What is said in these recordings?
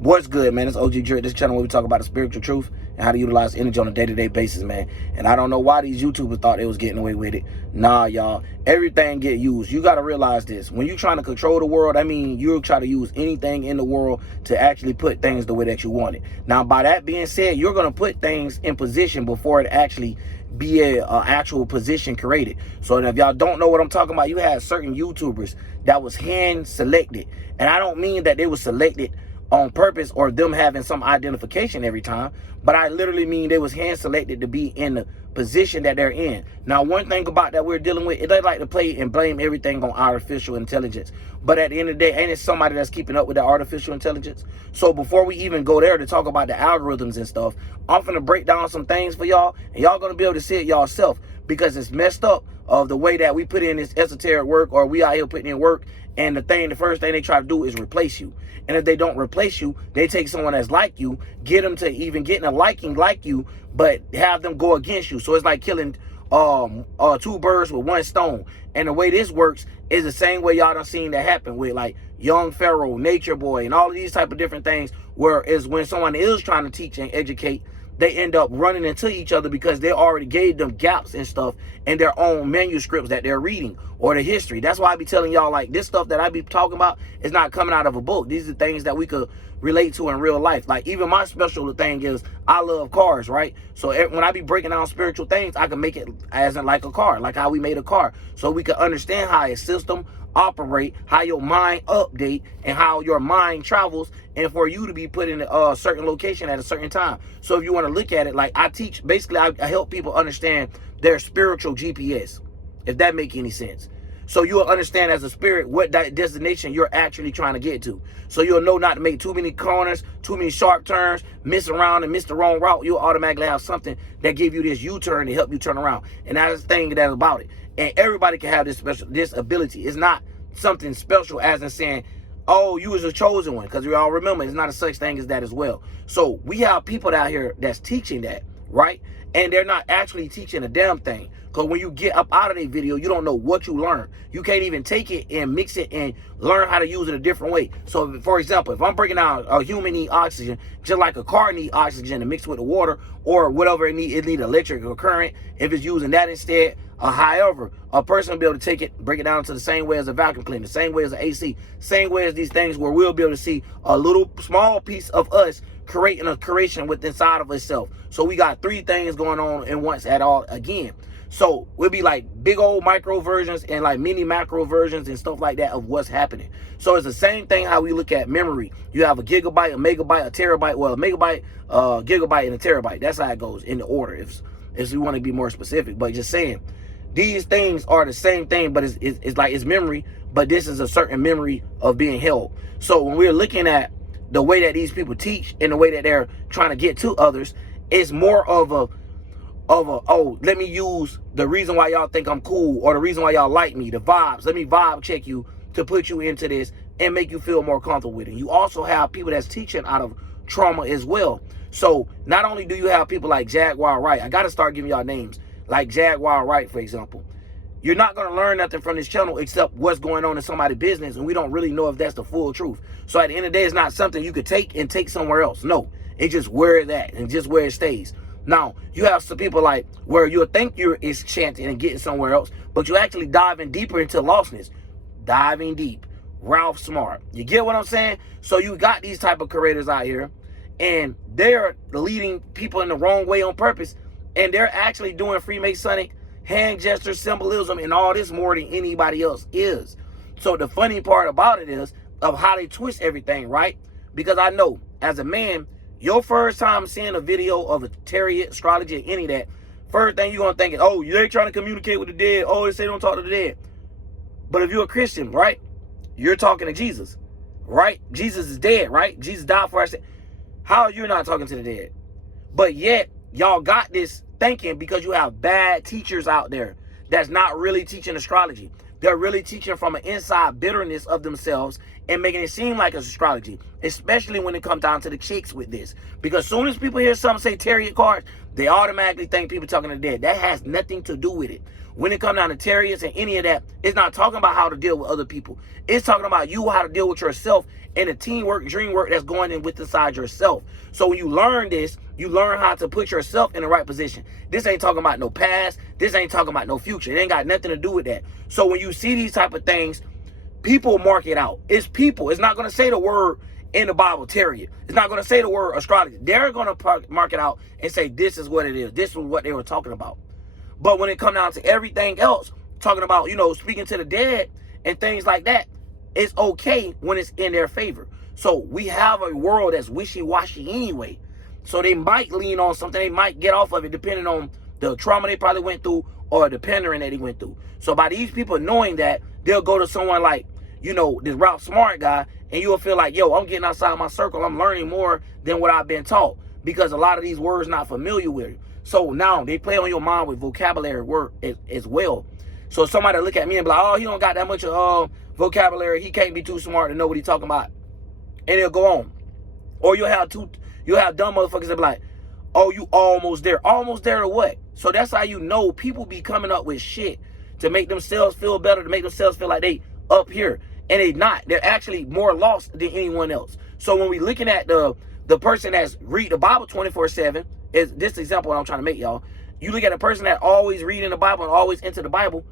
What's good, man? It's OG Drake. This channel where we talk about the spiritual truth and how to utilize energy on a day-to-day basis, man. And I don't know why these YouTubers thought they was getting away with it. Nah, y'all. Everything get used. You got to realize this. When you're trying to control the world, I mean, you'll try to use anything in the world to actually put things the way that you want it. Now, by that being said, you're going to put things in position before it actually be a actual position created. So if y'all don't know what I'm talking about, you had certain YouTubers that was hand selected. And I don't mean that they were selected on purpose or them having some identification every time, but I literally mean they was hand selected to be in the position that they're in. Now, one thing about that we're dealing with, they like to play and blame everything on artificial intelligence, but at the end of the day, ain't it somebody that's keeping up with the artificial intelligence? So before we even go there to talk about the algorithms and stuff, I'm finna break down some things for y'all, and y'all gonna be able to see it yourself, because it's messed up of the way that we put in this esoteric work, or we out here putting in work, and the first thing they try to do is replace you. And if they don't replace you, they take someone that's like you, get them to even getting a liking like you, but have them go against you. So it's like killing two birds with one stone. And the way this works is the same way y'all done seen that happen with like Young Pharaoh, Nature Boy, and all of these type of different things, where is when someone is trying to teach and educate, they end up running into each other because they already gave them gaps and stuff in their own manuscripts that they're reading or the history. That's why I be telling y'all, like, this stuff that I be talking about is not coming out of a book. These are things that we could relate to in real life. Like, even my special thing is I love cars, right? So when I be breaking down spiritual things, I can make it as in like a car, like how we made a car, so we can understand how a system operate, how your mind update, and how your mind travels, and for you to be put in a certain location at a certain time. So if you want to look at it, like I teach, basically I help people understand their spiritual GPS, if that make any sense. So you'll understand as a spirit what destination you're actually trying to get to. So you'll know not to make too many corners, too many sharp turns, miss around and miss the wrong route. You'll automatically have something that give you this U-turn to help you turn around. And that's the thing that's about it. And everybody can have this ability. It's not something special as in saying, oh, you was a chosen one, because we all remember it's not a such thing as that as well. So we have people out here that's teaching that, right? And they're not actually teaching a damn thing. Because when you get up out of a video, you don't know what you learn. You can't even take it and mix it and learn how to use it a different way. So, for example, if I'm breaking down a human need oxygen, just like a car need oxygen to mix with the water or whatever it need electric or current, if it's using that instead. However, a person will be able to take it, break it down to the same way as a vacuum cleaner, the same way as an AC, same way as these things, where we'll be able to see a little small piece of us creating a creation within inside of itself. So we got three things going on at once at all again. So we'll be like big old micro versions and like mini macro versions and stuff like that of what's happening. So it's the same thing how we look at memory. You have a gigabyte, a megabyte, a terabyte. Well, a megabyte, gigabyte, and a terabyte. That's how it goes in the order, if you want to be more specific. But just saying, these things are the same thing, but it's like it's memory, but this is a certain memory of being held. So when we're looking at the way that these people teach and the way that they're trying to get to others, it's more of a oh, let me use the reason why y'all think I'm cool, or the reason why y'all like me, the vibes. Let me vibe check you to put you into this and make you feel more comfortable with it. You also have people that's teaching out of trauma as well. So not only do you have people like Jaguar, Wright, I got to start giving y'all names, like Jaguar, Wright, for example. You're not going to learn nothing from this channel except what's going on in somebody's business, and we don't really know if that's the full truth. So at the end of the day, it's not something you could take and take somewhere else. No, it's just where it's at and just where it stays. Now, you have some people like where you'll think you're enchanting and getting somewhere else, but you're actually diving deeper into lostness. Diving deep. Ralph Smart. You get what I'm saying? So you got these type of creators out here, and they're leading people in the wrong way on purpose, and they're actually doing Freemasonic hand gesture symbolism and all this more than anybody else is. So the funny part about it is of how they twist everything, right? Because I know as a man, your first time seeing a video of a tarot, astrology, or any of that, first thing you're going to think is, oh, they're trying to communicate with the dead. Oh, they say don't talk to the dead. But if you're a Christian, right, you're talking to Jesus, right? Jesus is dead, right? Jesus died for us. How are you not talking to the dead? But yet, y'all got this thinking because you have bad teachers out there that's not really teaching astrology. They're really teaching from an inside bitterness of themselves and making it seem like it's astrology, especially when it comes down to the chicks with this. Because as soon as people hear something say tarot cards, they automatically think people talking to the dead. That has nothing to do with it. When it comes down to chariots and any of that, it's not talking about how to deal with other people. It's talking about you, how to deal with yourself and the teamwork, dream work that's going in with inside yourself. So when you learn this, you learn how to put yourself in the right position. This ain't talking about no past. This ain't talking about no future. It ain't got nothing to do with that. So when you see these type of things, people mark it out. It's people. It's not going to say the word in the Bible, chariot. It's not going to say the word astrology. They're going to mark it out and say, this is what it is. This is what they were talking about. But when it comes down to everything else, talking about, you know, speaking to the dead and things like that, it's okay when it's in their favor. So we have a world that's wishy-washy anyway. So they might lean on something. They might get off of it depending on the trauma they probably went through or the pandering that they went through. So by these people knowing that, they'll go to someone like, you know, this Route Smart guy, and you'll feel like, yo, I'm getting outside my circle. I'm learning more than what I've been taught because a lot of these words not familiar with. So now they play on your mind with vocabulary word as well. So somebody look at me and be like, oh, he don't got that much vocabulary. He can't be too smart to know what he's talking about. And it'll go on. Or you'll have dumb motherfuckers that be like, oh, you almost there. Almost there to what? So that's how you know people be coming up with shit to make themselves feel better, to make themselves feel like they up here. And they not. They're actually more lost than anyone else. So when we looking at the person that's read the Bible 24/7, is this example what I'm trying to make, y'all. You look at a person that always reading the Bible and always into the Bible,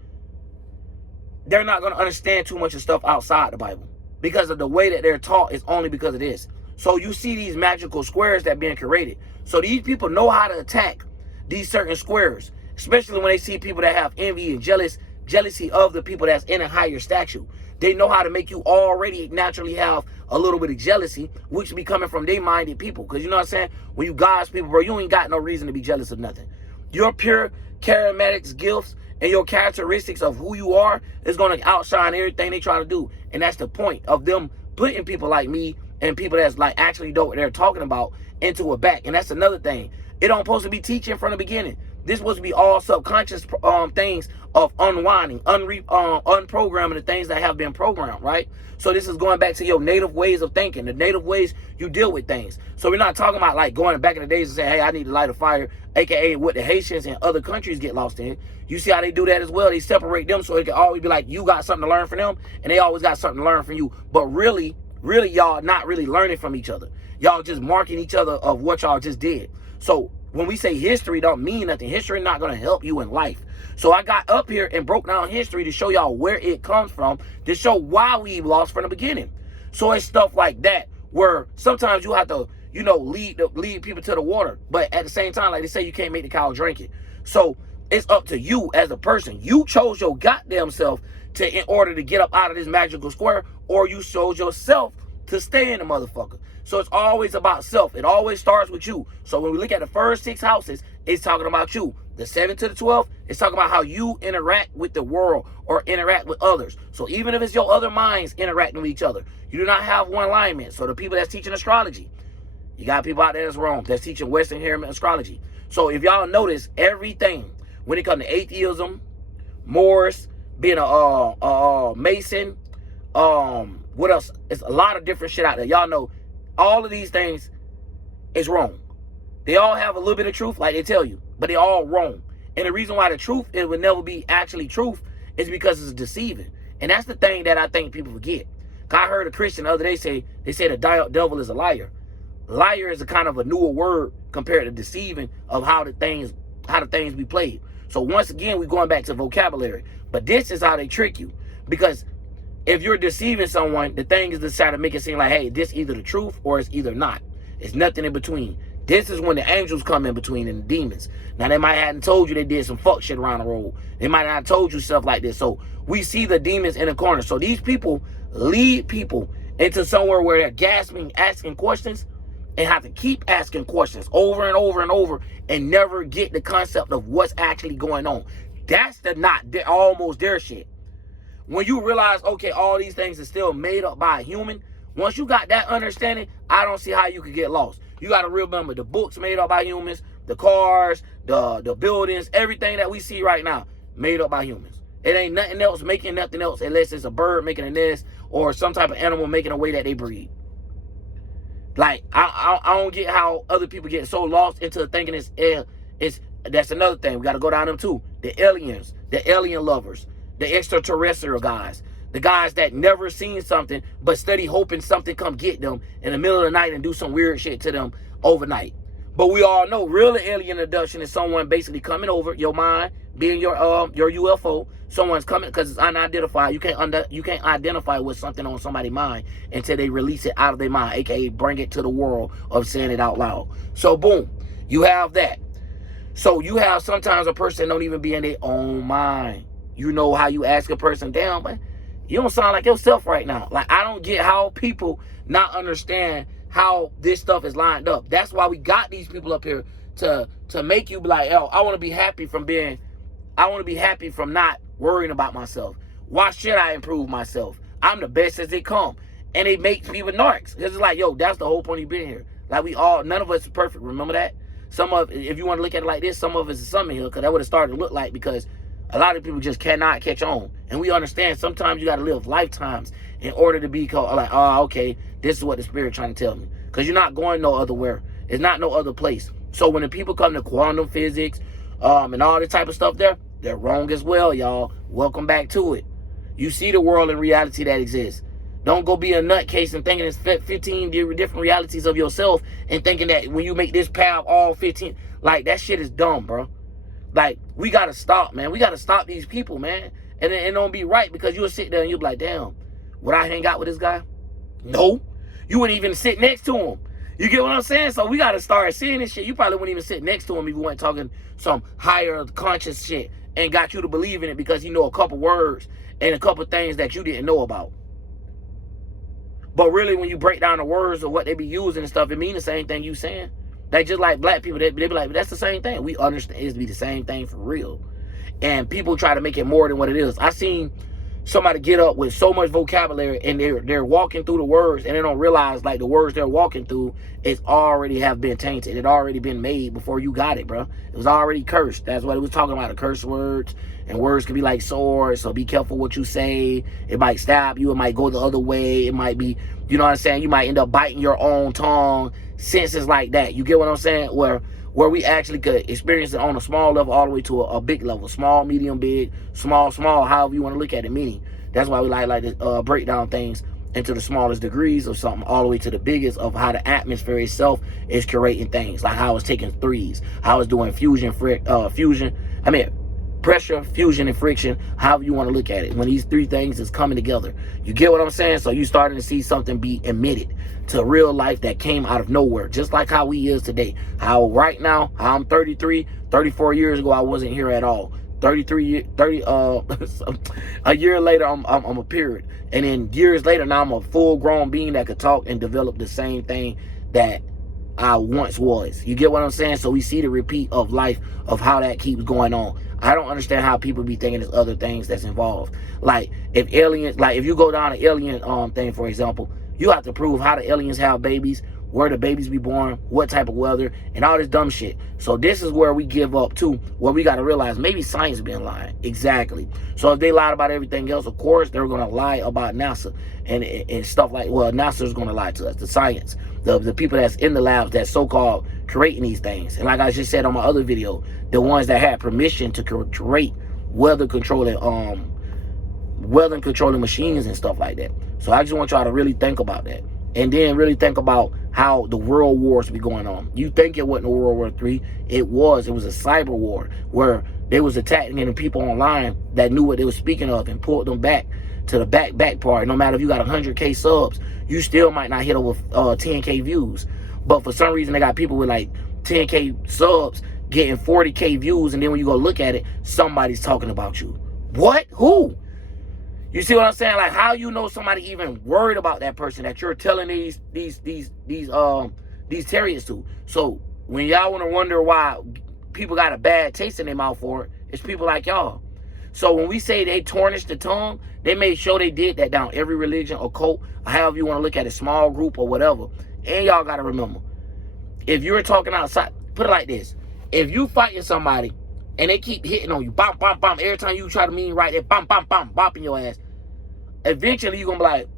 they're not going to understand too much of stuff outside the Bible because of the way that they're taught is only because of this. So you see these magical squares that being created. So these people know how to attack these certain squares, especially when they see people that have envy and jealousy of the people that's in a higher stature. They know how to make you already naturally have a little bit of jealousy, which be coming from they minded people. Because you know what I'm saying? When you God's people, bro, you ain't got no reason to be jealous of nothing. Your pure charismatics, gifts, and your characteristics of who you are is going to outshine everything they try to do. And that's the point of them putting people like me and people that's like actually know what they're talking about into a back. And that's another thing. It don't supposed to be teaching from the beginning. This supposed to be all subconscious things of unwinding, unprogramming the things that have been programmed, right? So this is going back to your native ways of thinking, the native ways you deal with things. So we're not talking about like going back in the days and saying, hey, I need to light a fire, aka what the Haitians and other countries get lost in. You see how they do that as well? They separate them so it can always be like you got something to learn from them and they always got something to learn from you. But really, y'all not really learning from each other. Y'all just marking each other of what y'all just did. So when we say history don't mean nothing, history not going to help you in life. So I got up here and broke down history to show y'all where it comes from, to show why we lost from the beginning. So it's stuff like that where sometimes you have to, you know, lead people to the water. But at the same time, like they say, you can't make the cow drink it. So it's up to you as a person. You chose your goddamn self in order to get up out of this magical square, or you chose yourself to stay in the motherfucker. So it's always about self. It always starts with you. So when we look at the first 6 houses, it's talking about you. The 7 to the 12, it's talking about how you interact with the world or interact with others. So even if it's your other minds interacting with each other, you do not have one alignment. So the people that's teaching astrology, you got people out there that's wrong, that's teaching Western Heritage astrology. So if y'all notice everything, when it comes to atheism, Moors, being a Mason, what else? It's a lot of different shit out there. Y'all know all of these things is wrong. They all have a little bit of truth, like they tell you, but they all wrong. And the reason why the truth, it would never be actually truth, is because it's deceiving. And that's the thing that I think people forget. I heard a Christian the other day say, they say the devil is a liar. Liar is a kind of a newer word compared to deceiving of how the things be played. So once again, we're going back to vocabulary. But this is how they trick you. Because if you're deceiving someone, the thing is to try to make it seem like, hey, this either the truth or it's either not. It's nothing in between. This is when the angels come in between and the demons. Now, they might hadn't told you they did some fuck shit around the road. They might not have told you stuff like this. So we see the demons in the corner. So these people lead people into somewhere where they're gasping, asking questions, and have to keep asking questions over and over and over and never get the concept of what's actually going on. That's the almost their shit. When you realize, okay, all these things are still made up by a human, once you got that understanding, I don't see how you could get lost. You got to remember the books made up by humans, the cars, the buildings, everything that we see right now, made up by humans. It ain't nothing else making nothing else unless it's a bird making a nest or some type of animal making a way that they breed. Like, I don't get how other people get so lost into thinking that's another thing. We got to go down them too. The aliens, the alien lovers, the extraterrestrial guys, the guys that never seen something but steady hoping something come get them in the middle of the night and do some weird shit to them overnight. But we all know real alien abduction is someone basically coming over your mind, being your UFO. Someone's coming because it's unidentified. You can't identify with something on somebody's mind until they release it out of their mind, aka bring it to the world of saying it out loud. So boom, you have that. So you have sometimes a person don't even be in their own mind. You know how you ask a person, damn, man, you don't sound like yourself right now. Like, I don't get how people not understand how this stuff is lined up. That's why we got these people up here to make you be like, yo, I want to be happy from not worrying about myself. Why should I improve myself? I'm the best as it come. And it makes people narcs. It's like, yo, that's the whole point of being here. Like, none of us is perfect. Remember that? If you want to look at it like this, some of us is something here, because that would have started to look like, because a lot of people just cannot catch on. And we understand sometimes you got to live lifetimes in order to be called, like, oh, okay, this is what the spirit trying to tell me. Because you're not going no other where. It's not no other place. So when the people come to quantum physics and all this type of stuff there, they're wrong as well, y'all. Welcome back to it. You see the world and reality that exists. Don't go be a nutcase and thinking it's 15 different realities of yourself and thinking that when you make this path all 15, like, that shit is dumb, bro. Like, we got to stop, man. We got to stop these people, man. And it don't be right, because you'll sit there and you'll be like, damn, would I hang out with this guy? No. You wouldn't even sit next to him. You get what I'm saying? So we got to start seeing this shit. You probably wouldn't even sit next to him if you weren't talking some higher conscious shit and got you to believe in it because you know a couple words and a couple things that you didn't know about. But really, when you break down the words of what they be using and stuff, it mean the same thing you saying. They just like black people, they be like, that's the same thing. We understand it to be the same thing for real. And people try to make it more than what it is. I seen somebody get up with so much vocabulary and they're walking through the words and they don't realize, like, the words they're walking through is already have been tainted. It already been made before you got it, bro. It was already cursed. That's what it was talking about, the curse words. And words can be like swords, so be careful what you say. It might stab you. It might go the other way. It might be, you know what I'm saying? You might end up biting your own tongue. Senses like that. You get what I'm saying? Where we actually could experience it on a small level all the way to a big level. Small, medium, big, small, however you want to look at it. Meaning, that's why we like to break down things into the smallest degrees of something all the way to the biggest of how the atmosphere itself is creating things. Like how it's taking threes, how it's doing pressure, fusion, and friction, however you want to look at it. When these three things is coming together, you get what I'm saying? So you starting to see something be emitted to real life that came out of nowhere, just like how we is today. How right now, how I'm 33, 34 years ago, I wasn't here at all. A year later, I'm a period. And then years later, now I'm a full-grown being that could talk and develop the same thing that I once was. You get what I'm saying? So we see the repeat of life of how that keeps going on. I don't understand how people be thinking there's other things that's involved. Like, if you go down an alien thing, for example, you have to prove how the aliens have babies, where the babies be born, what type of weather, and all this dumb shit. So this is where we give up too, where we got to realize maybe science been lying. Exactly. So if they lied about everything else, of course they're going to lie about NASA and stuff like, well, NASA's going to lie to us, the science, the people that's in the labs that's so-called creating these things. And like I just said on my other video, the ones that had permission to create weather controlling machines and stuff like that. So I just want y'all to really think about that. And then really think about how the world wars be going on. You think it wasn't a World War III. It was a cyber war where they was attacking the people online that knew what they were speaking of and pulled them back to the back part. No matter if you got 100K subs, you still might not hit over 10K views. But for some reason, they got people with like 10K subs getting 40K views. And then when you go look at it, somebody's talking about you. What? Who? You see what I'm saying? Like, how you know somebody even worried about that person that you're telling these terriers to? So when y'all want to wonder why people got a bad taste in their mouth for it, it's people like y'all. So when we say they tarnished the tongue, they made sure they did that down every religion or cult, or however you want to look at it, small group or whatever. And y'all got to remember, if you're talking outside, put it like this: if you fighting somebody and they keep hitting on you, bam, bam, bam, every time you try to mean right, they bam, bam, bam, bopping your ass. Eventually, you're going to be like,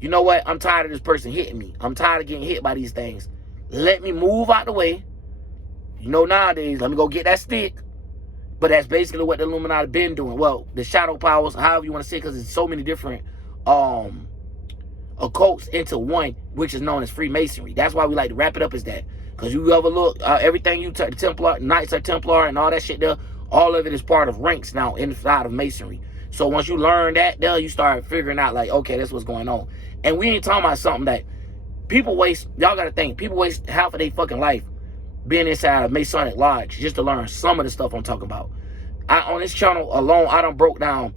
you know what? I'm tired of this person hitting me. I'm tired of getting hit by these things. Let me move out the way. You know, nowadays, let me go get that stick. But that's basically what the Illuminati been doing. Well, the shadow powers, however you want to say, because there's so many different occults into one, which is known as Freemasonry. That's why we like to wrap it up as that. Because you ever look, everything you touch, Templar, Knights of Templar and all that shit there, all of it is part of ranks now inside of Masonry. So once you learn that there, you start figuring out like, okay, that's what's going on. And we ain't talking about something that people waste, y'all got to think, people waste half of their fucking life being inside a Masonic lodge just to learn some of the stuff I'm talking about. On this channel alone, I done broke down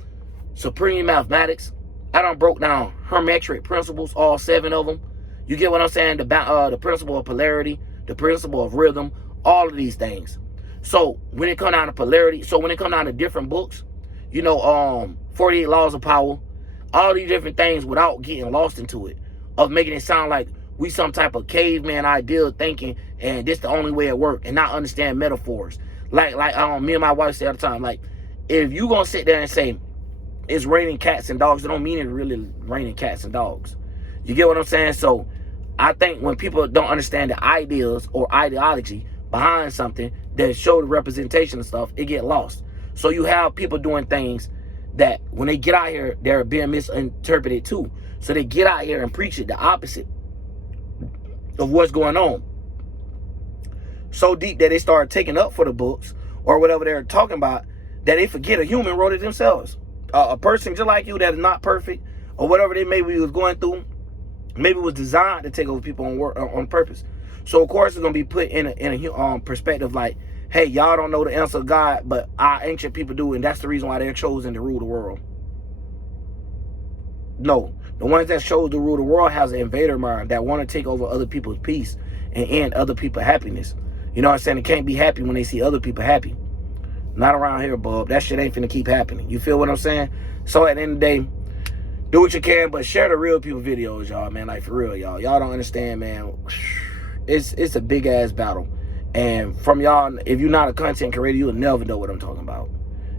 supreme mathematics. I done broke down hermetic principles, all 7 of them. You get what I'm saying? The principle of polarity, the principle of rhythm, all of these things. So when it come down to polarity, so when it come down to different books, you know, 48 Laws of Power, all these different things without getting lost into it, of making it sound like we some type of caveman ideal thinking, and this the only way it work, and not understand metaphors. Like me and my wife say all the time, like, if you gonna sit there and say it's raining cats and dogs, it don't mean it's really raining cats and dogs. You get what I'm saying? So I think when people don't understand the ideas or ideology behind something that show the representation of stuff, it get lost. So you have people doing things that when they get out here, they're being misinterpreted too. So they get out here and preach it the opposite of what's going on. So deep that they start taking up for the books or whatever they're talking about, that they forget a human wrote it themselves. A person just like you that is not perfect, or whatever they maybe was going through, maybe was designed to take over people on purpose. So of course it's gonna be put in a perspective like, hey, y'all don't know the answer of God, but our ancient people do, and that's the reason why they're chosen to rule the world. No, the ones that chose to rule the world has an invader mind that want to take over other people's peace and end other people's happiness. You know what I'm saying? They can't be happy when they see other people happy. Not around here, bub. That shit ain't finna keep happening. You feel what I'm saying? So at the end of the day, do what you can, but share the real people videos, y'all, man. Like, for real, y'all. Y'all don't understand, man. It's a big-ass battle. And from y'all, if you're not a content creator, you'll never know what I'm talking about.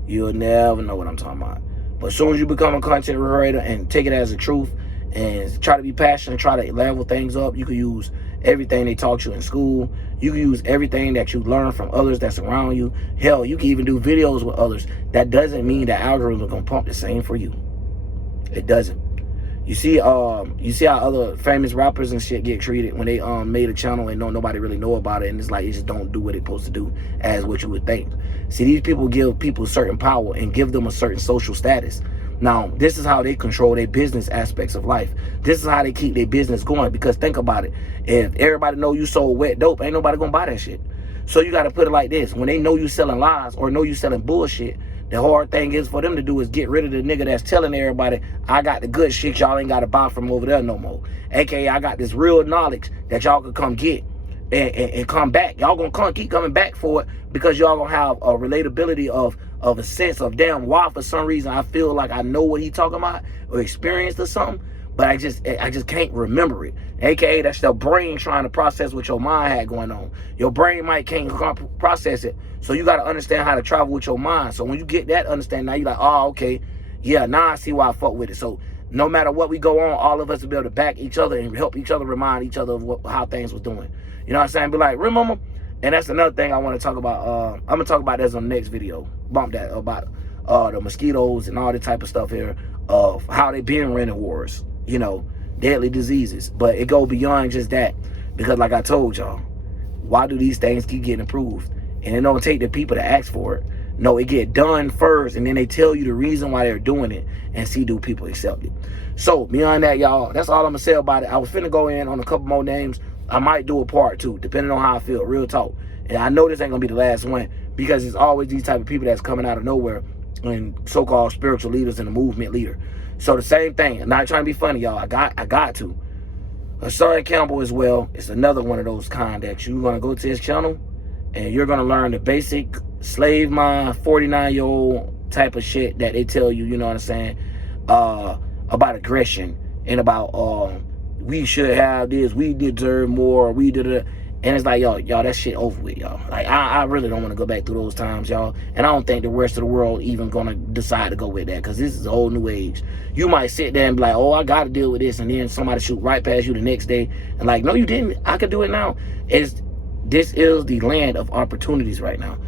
You'll never know what I'm talking about. But as soon as you become a content creator and take it as a truth and try to be passionate, try to level things up, you can use everything they taught you in school. You can use everything that you learn from others that's around you. Hell, you can even do videos with others. That doesn't mean that algorithm is gonna pump the same for you. It doesn't. You see how other famous rappers and shit get treated when they made a channel and nobody really know about it, and it's like it just don't do what it's supposed to do as what you would think. See, these people give people certain power and give them a certain social status. Now, this is how they control their business aspects of life. This is how they keep their business going. Because think about it. If everybody know you sold wet dope, ain't nobody gonna buy that shit. So you got to put it like this. When they know you selling lies or know you selling bullshit, the hard thing is for them to do is get rid of the nigga that's telling everybody, I got the good shit, y'all ain't got to buy from over there no more. AKA, I got this real knowledge that y'all could come get and come back. Y'all gonna keep coming back for it because y'all gonna have a relatability of a sense of, damn, why for some reason I feel like I know what he talking about or experienced or something, but I just can't remember it. AKA, that's your brain trying to process what your mind had going on. Your brain can't process it, so you got to understand how to travel with your mind. So when you get that understanding, now you're like, oh, okay, yeah, now I see why I fuck with it. So no matter what we go on, all of us will be able to back each other and help each other, remind each other of how things was doing. You know what I'm saying? Be like, remember? And that's another thing I want to talk about. I'm gonna talk about this on the next video. Bump that about the mosquitoes and all that type of stuff here of how they been running wars. You know, deadly diseases. But it go beyond just that, because like I told y'all, why do these things keep getting approved? And it don't take the people to ask for it. No, it get done first, and then they tell you the reason why they're doing it, and see do people accept it. So beyond that, y'all, that's all I'm gonna say about it. I was finna go in on a couple more names. I might do a part 2, depending on how I feel, real talk. And I know this ain't gonna be the last one, because it's always these type of people that's coming out of nowhere and so-called spiritual leaders and the movement leader. So the same thing. I'm not trying to be funny, y'all. I got to. Hassan Campbell as well is another one of those kind that you're gonna go to his channel and you're gonna learn the basic slave mind 49-year-old type of shit that they tell you, you know what I'm saying, about aggression and about we should have this, we deserve more, we did it. And it's like, y'all, that shit over with, y'all. Like, I really don't want to go back through those times, y'all. And I don't think the rest of the world even gonna decide to go with that, because this is a whole new age. You might sit there and be like, oh, I gotta deal with this, and then somebody shoot right past you the next day, and like, no, you didn't. I could do it now. This is the land of opportunities right now.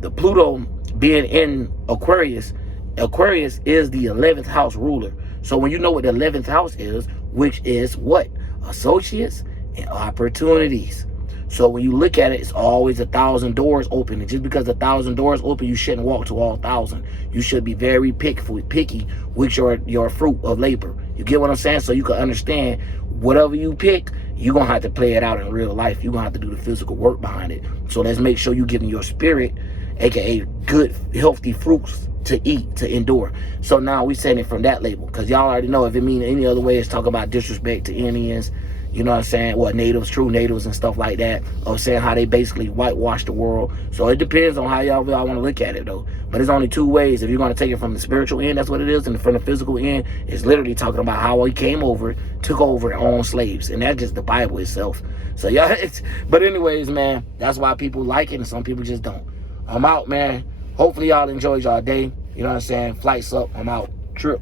The Pluto being in Aquarius, Aquarius is the 11th house ruler. So when you know what the 11th house is, which is what? Associates and opportunities. So when you look at it, it's always 1,000 doors open. And just because 1,000 doors open, you shouldn't walk to all 1,000. You should be very picky with your fruit of labor. You get what I'm saying? So you can understand whatever you pick, you're going to have to play it out in real life. You're going to have to do the physical work behind it. So let's make sure you're giving your spirit, aka good, healthy fruits to eat, to endure. So now we saying it from that label, because y'all already know if it means any other way, it's talking about disrespect to Indians, you know what I'm saying, what natives, true natives and stuff like that, or saying how they basically whitewash the world. So it depends on how y'all want to look at it though. But it's only two ways. If you're going to take it from the spiritual end, that's what it is, and from the physical end, it's literally talking about how he came over, took over and owned slaves, and that's just the Bible itself. So y'all, but anyways, man, that's why people like it and some people just don't. I'm out, man. Hopefully y'all enjoyed y'all day. You know what I'm saying? Flights up. I'm out. Trip.